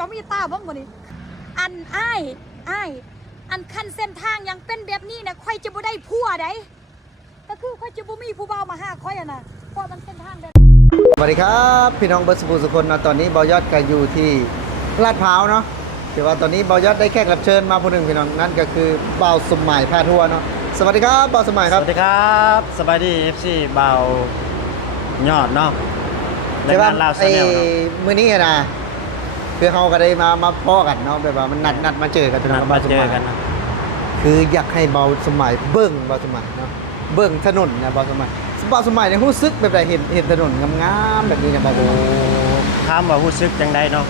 จ้ามีตาบ้างบ่นี่อันอ้ายอันคันเส้นทางยังเป็นแบบนี้นะค่อยจะบ่ได้ผัวได้ก็คือค่อยจะบ่มีผู้บ่าวมาหาค่อยอ่ะนะเพราะมันเส้นทางแบบสวัสดีครับพี่น้องเบิร์ดสปูสุคนนะตอนนี้เบายอดก็อยู่ที่ลาดพร้าวเนาะถือว่าตอนนี้เบายอดได้แขกรับเชิญมาผู้หนึ่งพี่น้องนั่นก็คือเบาสมัยพาทัวร์เนาะสวัสดีครับเบาสมัยครับ สวัสดีครับสบายดี FC เบายอดเนาะในงานลาวซาแนลเนาะ มื้อนี้นะคือเขาก็ได้มาพ้อกันเนาะแบบว่ามันนัดมาเจอกันพี่น้อง มา เบาส เจ มั อย กันนะ คืออยากให้เบาสมัยเบิ่งเบาสมัยเนาะเบิ่งถนนนะเบาสมัยเนี่ยรู้สึกแบบใดเห็นถนนงามๆแบบนี้นะเบาสมัย ถามว่ารู้สึกจังไดเนาะ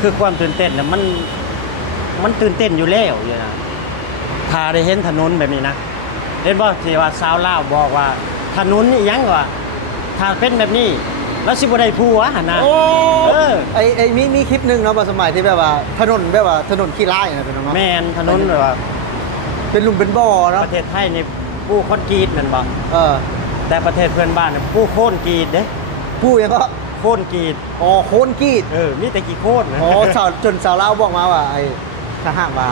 คือความตื่นเต้นน่ะมันตื่นเต้นอยู่แล้วอยู่นะถ้าได้เห็นถนนแบบนี้นะเห็นบ่ที่ว่าชาวลาวบอกว่าถนนนี่ยังว่าถ้าเป็นแบบนี้แล้วสิบ่ได้ผัวหั่นนะ โอ้ เออ ไอ้มีคลิปหนึงเนาะสมัยที่แบบว่าถนนแบบว่าถนนขี้ร้ายนะเป็นน้อง แม่นถนนแบบว่า เป็นหลุมเป็นบ่อเนาะ ประเทศไทยนี่ผู้คอนกรีตนั่นบ่ เออ แต่ประเทศเพื่อนบ้านน่ะผู้โค่นกรีดเด้ ผู้ยังก็ โค่นกรีด อ๋อโคนกรีด มีแต่กี่โค่นนะ อ๋อสาวเล่าวบอกมาว่าไอ้ถ้าหากว่า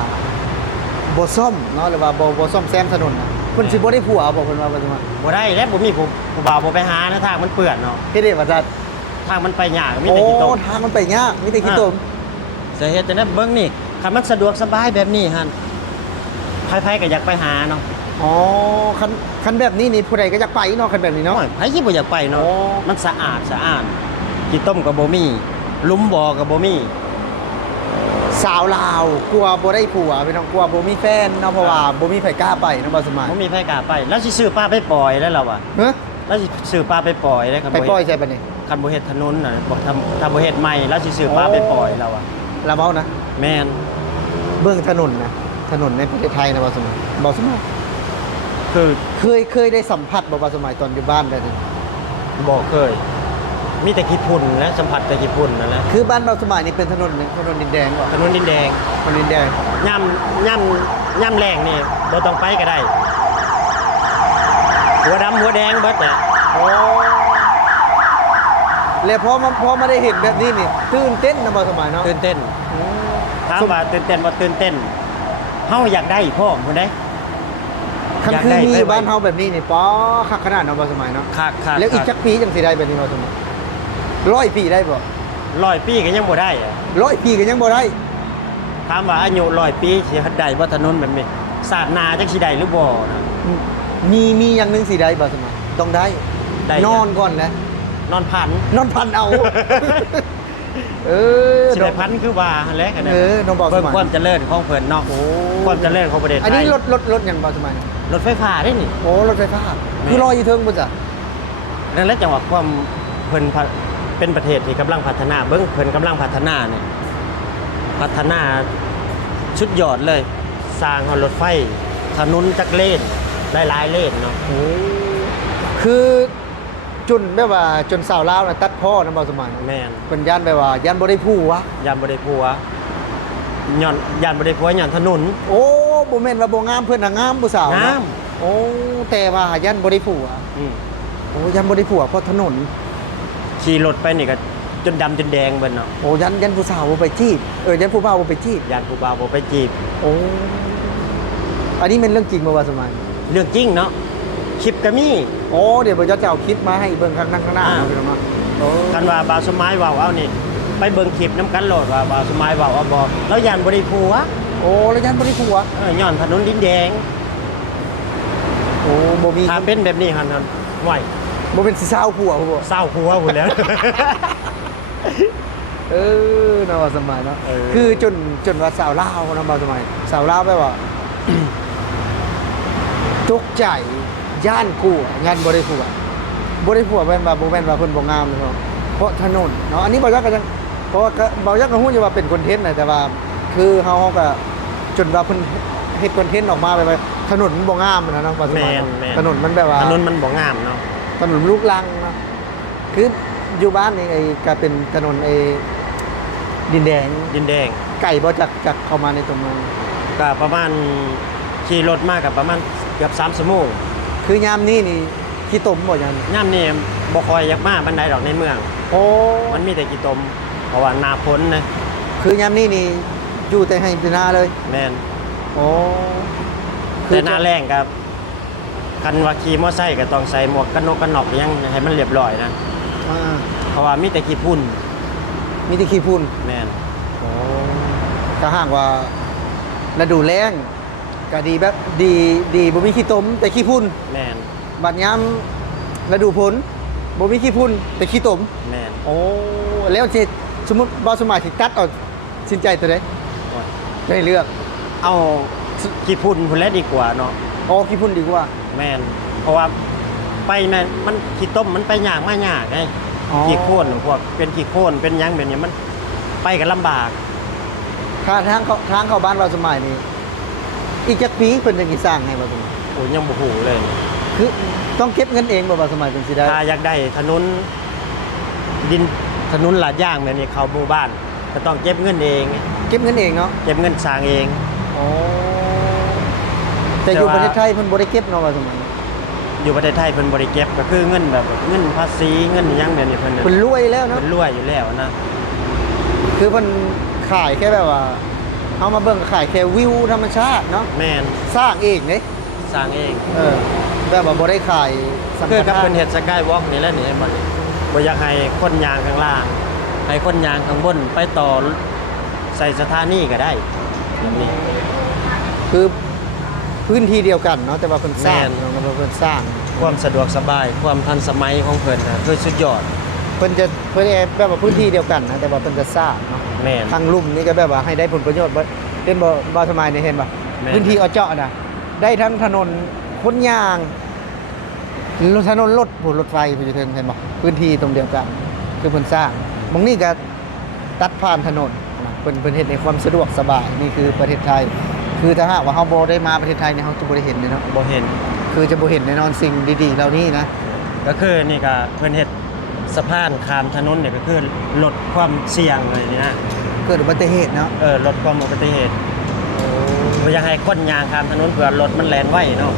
บ่ซ่อมเนาะหรือว่าบ่ซ่อมแซมถนนน่ะเพิ่นสิบ่ได้ผัวบอกเพิ่นว่าว่า บ่ได้แล้วบ่มีผู้บ่าวบ่ไปหานะทางมันเปื้อนเนาะ เฮ็ดได้ว่าจัด ทางมันไปยากมี โอ้ แต่กี่ตม ทางมันไปยากมีแต่ขี้ตม สาเหตุจังนั้นเบิ่งนี่คันมันสะดวกสบายแบบนี้หั่นไผๆก็อยากไปหาเนาะ อ๋อคันแบบนี้นี่ผู้ใดก็อยากไปเนาะคันแบบนี้เนาะ โอ้ยไผสิบ่อยากไปเนาะ โอ้ มันสะอาดกี่ต้มก็บ่มีหลุมบ่อก็บ่มี สาวลาวกลัวบ่ได้ผัวพี่น้องกลัวบ่มีแฟนเนาะเพราะว่าบ่มีไผกล้าไปเนาะบ่สมัย บ่มีไผกล้าไป แล้วสิซื้อปลาไปปล่อยแล้วเราอ่ะ ฮะ แล้วสิซื้อปลาไปปล่อยได้ครับ ไปปล่อยใช่ปะนี่ คันบ่เฮ็ดถนนน่ะบ่ทำถ้าบ่เฮ็ดใหม่แล้วสิซื้อปลาไปปล่อยเราอ่ะ ลาเว้านะ แม่น เบื้องถนนนะถนนในประเทศไทยนะบอสมัยบอสมัย คือ เคยได้สัมผัสบอสมัยตอนอยู่บ้านได้ดิ บ่เคย มีแต่ขี้ฝุ่นและสัมผัสแต่ขี้ฝุ่นนั่นแหละ คือบ้านบอสมัยนี่เป็นถนนหนึ่งถนนดินแดงก่อน ถนนดินแดง ถนนดินแดง ย่ำแรงนี่บ่ต้องไปก็ได้ หัวดำหัวแดงเบิดน่ะ โอ้แล้วพอมาได้เห็นแบบนี้นี่ตื่นเต้นนะบอสมัยเนาะ ตื่นเต้นถามว่าตื่นเต้นบ่ตื่นเต้นเฮาอยากได้พ่อมพุ่นเด้ คัน อยาก คือ ได้ มี ไปไว้ บ้านเฮาแบบนี้นี่ป๊อคักขนาดเนาะบอสมัยเนาะ คัก แล้วอีกจักปีจังสิได้แบบนี้บอสมัย100 ปีได้บ่ 100 ปีก็ยังบ่ได้อะ 100 ปีก็ยังบ่ได้ ถามว่าอายุ100 ปีสิได้บ่ถนนแบบนี้ศาสนาจักสิได้หรือบ่นะ มีอย่างหนึงสิได้บอสมัยต้องได้ ได้ นอนก่อนนะ นอนพัน นอนพันเอา เออ สิได้พันคือว่าหั่นแหละกันนะ น้องบอกส เบิ่ง มัย ความเจริญของเพิ่นเนาะความเจริญของประเทศไทย อันนี้รถอย่างบอกสมัย รถไฟฟ้าได้นี่ โอ้รถไฟฟ้าคือรออยู่เทิงบ่จ้ะ นั่นแหละจังหวะความเพิ่นเป็นประเทศที่กำลังพัฒนาเบิ่งเพิ่นกำลังพัฒนาเนี่ยพัฒนาชุดยอดเลย สร้างรถไฟถนนจักรเลนหลายๆเลนเนาะ โอ้คือจนแบบว่าจนสาวลาวน่ะตัดพ่อนะบอกสมัย แม่น เพิ่นย่านแบบว่าย่านบ่ได้ผู้วะ ยานบ่ได้ผัวย้อนยานบ่ได้ผัวย้อนถนน โอ้บ่แม่นว่าบ่งามเพิ่นน่ะงามผู้สาวนะ งาม โอ้แต่ว่าย่านบ่ได้ผู้วะ อืม โอ้ย่านบ่ได้ผู้วเพราะถนน ขี่รถไปนี่ก็จนดำจนแดงเบิ่นเนาะ โอ้ย่านผู้สาวบ่ไปจีบย่านผู้บ่าวบ่ไปจีบ ยานผู้บ่าวบ่ไปจีบ โอ้อันนี้เป็นเรื่องจริงบ่ว่าสมัย เรื่องจริงเนาะคลิปก็มี โอ้เดี๋ยวบ่จะเอาคลิปมาให้เบิ่งข้างหน้า อ่า เนาะพี่น้องเนาะโอ้ กันว่าบาวสมัยเว้าเอานี่ไปเบิ่งคลิปนํกันโหลดว่าบาวสมัยเว้าเอาบ่แล้วยานบ่ได้ผัว โอ้แล้วย่านบ่ได้ผู้ว ย้อนถนนดินแดง โอ้บ่มี ถ้าเป็นแบบนี้หั่นห่วย บ่เป็นสิสาวผัวบ่ เศร้าหัวพุ่นแหล้ว เออเนาะว่าสมัยเนาะ เออ คือจนว่าสาวลาวเนาะว่าสมัยสาวลาวแปลว่า ตกใจย่านกลัวย่านบ่ได้ผัวบ่ได้ผัวแม่นว่าบ่แม่นว่าเพิ่นบ่งามเนาะเพราะถนนเนาะอันนี้บ่ยักก็จังเพราะว่าก็บ่ยักก็ฮู้อยู่ว่าเป็นคอนเทนต์น่ะแต่ว่าคือเฮาก็จนว่าเพิ่นเฮ็ดคอนเทนต์ออกมาแบบว่าถนนมันบ่งามนะเนาะว่าสมัยเนาะ แม่น ถนนมันแบบว่า ถนนมันบ่งามเนาะ ถนนลูกรังนะคืออยู่บ้านนี่ไอ้ก็เป็นถนนไอ้ดินแดง ดินแดง ไก่บ่จากเข้ามาในตรงนั้น ก็ประมาณขี่รถมากับประมาณเกือบ3ชั่วโมง คือยามนี้นี่ขี้ตมบ่ยัง ย่ำนี่บ่ค่อยอยากมาบันไดดอกในเมือง โอ้ มันมีแต่กี่ตมเพราะว่าหน้าฝนนะ คือยามนี้นี่อยู่แต่ให้แต่นาเลย แม่น โอ้ แต่หน้าแรงครับคันว่าขี่มอไซค์ก็ต้องใส่หมวกกันน็อกกันน็อกยังให้มันเรียบร้อยนะ อ่า เพราะว่ามีแต่ขี้พุ่น มีแต่ขี้พุ่น แม่น โอ้ถ้าหากว่าฤดูแล้งก็ดีแบบดีบ่มีขี้ตมแต่ขี้พุ่น แม่น บัดยามฤดูฝนบ่มีขี้พุ่นแต่ขี้ตม แม่น โอ้แล้วสิสมมุติบ่สมัยสิตัดเอาสินใจตัวใด โอ้ย ได้เลือก เอาขี้พุ่นพุ่นแล้วดีกว่าเนาะ อ๋อขี้พุ่นดีกว่า แม่นเพราะว่าไปแม่นมันขี้ต้มมันไปยากมายากไง อ๋อ ขี้โค่นพวกเป็นขี้โค่นเป็นหยังแบบนี้มันไปกันลำบาก ถ้าทางเข้าบ้านเราสมัยนี้อีกจักปีเพิ่นจะสิสร้างให้บ่สมัย โอ้ยยังบ่ฮู้เลย คือต้องเก็บเงินเองบ่ว่าสมัยเป็นสิได้ ถ้าอยากได้ถนนดินถนนลาดยางแบบนี้เข้าหมู่บ้านก็ต้องเก็บเงินเอง เก็บเงินเองเนาะ เก็บเงินสร้างเอง อ๋อแต่อยู่ แต่ว่า ประเทศไทยเพิ่นบ่ได้เก็บเนาะว่าสมัย อยู่ประเทศไทยเพิ่นบ่ได้เก็บก็คือเงินแบบเงินภาษีเงินหยังแบบนี้เพิ่นน่ะ เพิ่นรวยแล้วเนาะ เพิ่นรวยอยู่แล้วนะ คือเพิ่นขายแค่แบบว่าเอามาเบิ่งขายแค่วิวธรรมชาติเนาะ แม่น สร้างเองเด้ สร้างเอง แบบว่าบ่ได้ขายสัง คือ ฆ กับ ทา เพิ่ น นเฮ็ดสกายวอล์กนี่แหละนี่เห็นบ่นี่บ่อยากให้คนยางข้างล่างให้คนยางข้างบนไปต่อใส่สถานีก็ได้แบบนี้ คือพื้นที่เดียวกันเนาะแต่ว่าเพิ่นสร้าง แม่น เนาะเพิ่นสร้าง ความสะดวกสบายความทันสมัยของเพิ่นน่ะคือสุดยอด เพิ่นแบบว่าพื้นที่เดียวกันนะแต่ว่าเพิ่นจะสร้างเนาะ แม่น ทางลุ่มนี่ก็แบบว่าให้ได้ผลประโยชน์บ่เห็นบ่สมัยนี่เห็นบ่ แม่น พื้นที่เอาเจาะน่ะได้ทั้งถนนคนยางถนนรถไฟผู้จะถึงเห็นบ่พื้นที่ตรงเดียวกัน คือเพิ่นสร้างบางนี่ก็ตัดผ่านถนนนะเพิ่นเฮ็ดในความสะดวกสบายนี่คือประเทศไทย คือถ้าหากว่าเฮาบ่ได้มาประเทศไทยเนี่ยเฮาจะบ่ได้เห็นเลยเนาะ บ่เห็น คือจะบ่เห็นแน่นอนสิ่งดีๆเหล่านี้นะ ก็คือนี่ก็เพิ่นเฮ็ดสะพานข้ามถนนเนี่ยก็คือลดความเสี่ยงเลยนี่นะ เกิดอุบัติเหตุเนาะ ลดความอุบัติเหตุบ่อยากให้คนยางข้ามถนนเพื่อรถมันแล่นไวเนาะ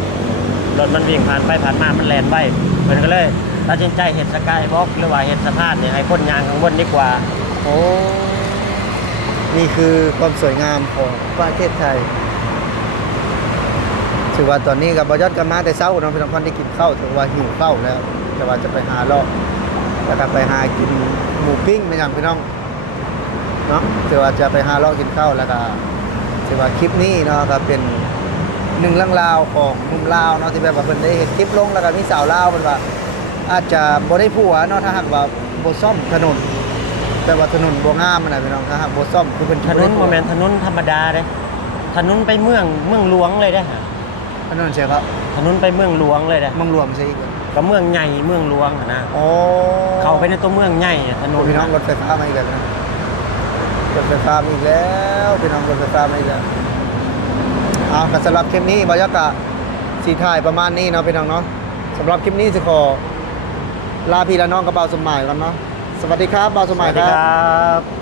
รถมันวิ่งผ่านไปผ่านมามันแล่นไวเพิ่นก็เลยตัดสินใจเฮ็ดสกายวอล์กหรือว่าเฮ็ดสะพานเนี่ยให้คนยางข้างบนดีกว่า โอ้นี่คือความสวยงามของประเทศไทยถือว่าตอนนี้กับบอยอดกันมาแต่เช้าเนาะพี่น้องคนได้กินข้าวถือว่าหิวข้าวแล้วแต่ว่าจะไปหาเลาะแล้วก็ไปหากินหมูปิ้งไม่ยังพี่น้องเนาะถือว่าจะไปหาเลาะกินข้าวแล้วก็ถือว่าคลิปนี้เนาะก็เป็นหนึ่งเรื่องราวของหนุ่มลาวเนาะที่แบบว่าเพิ่นได้เห็นคลิปลงแล้วก็มีสาวลาวเพิ่นว่าอาจจะบ่ได้ผัวเนาะถ้าหากว่าบ่ซ่อมถนนแต่ว่าถนนบ่งามมันน่ะพี่น้องถ้าหากบ่ซ่อมคือเพิ่น ถนนบ่แม่นถนนธรรมดาเด้ถนนไปเมืองหลวงเลยเด้อ ถนนเสียครับ ถนนไปเมืองหลวงเลยเด้อ มังรวมใช่อีก ก็เมืองใหญ่เมืองหลวงอะนะ โอ้ เข้าไปในตัวเมืองใหญ่อะถนน พี่น้องรถไฟฟ้ามาอีกแล้วนะรถไฟฟ้ามาอีกแล้วพี่น้องรถไฟฟ้ามาอีกแล้วเอาแต่สำหรับคลิปนี้บอยากะสีถ่ายประมาณนี้เนาะพี่น้องเนาะสำหรับคลิปนี้สิขอลาพี่และน้องกับเบาสมหมายก่อนเนาะสวัสดีครับเบาสมห ส มาย วัส ค ดี รับ ครับ